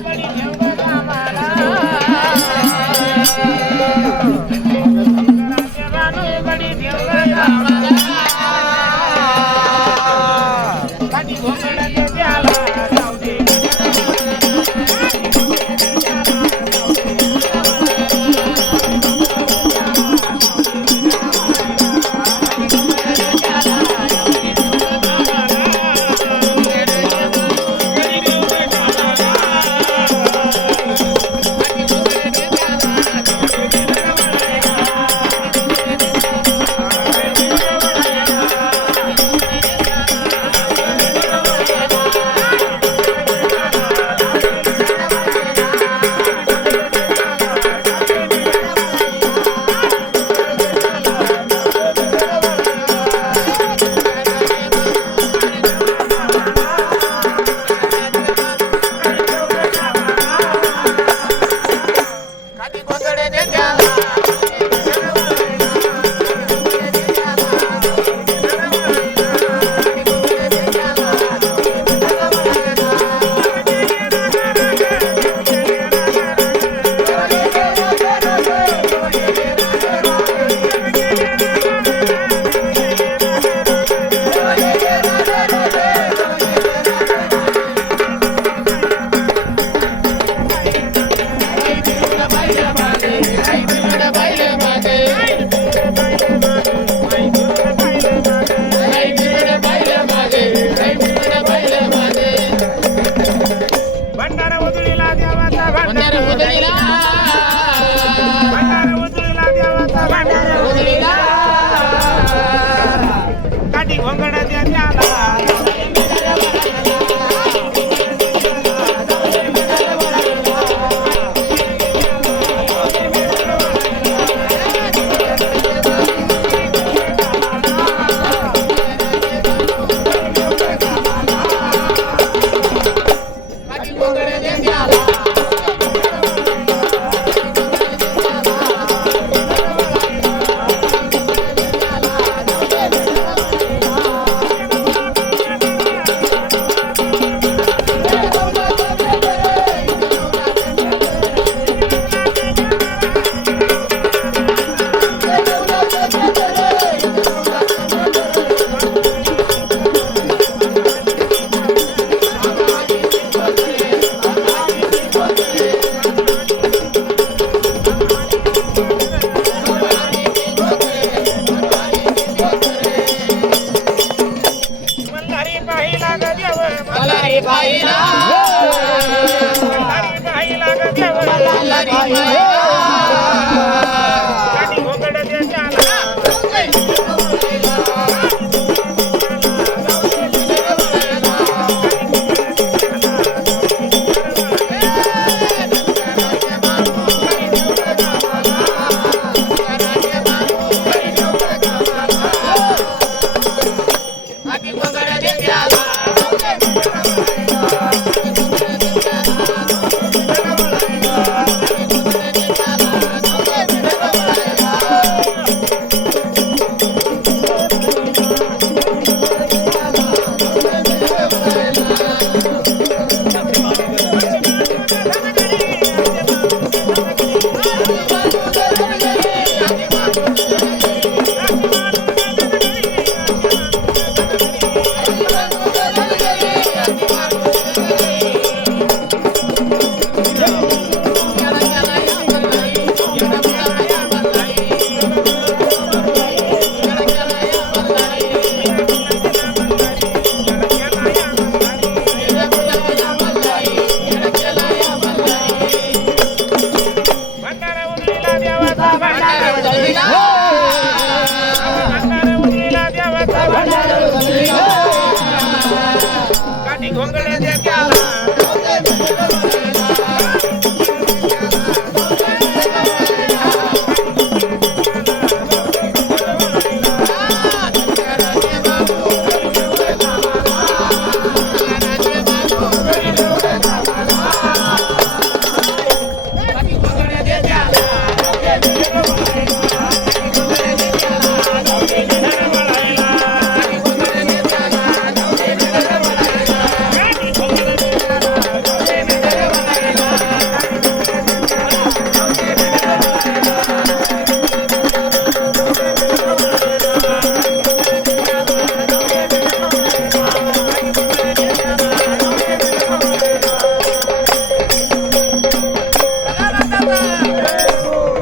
everybody, everybody. Bhandara उरलेला देवाचा भंडारा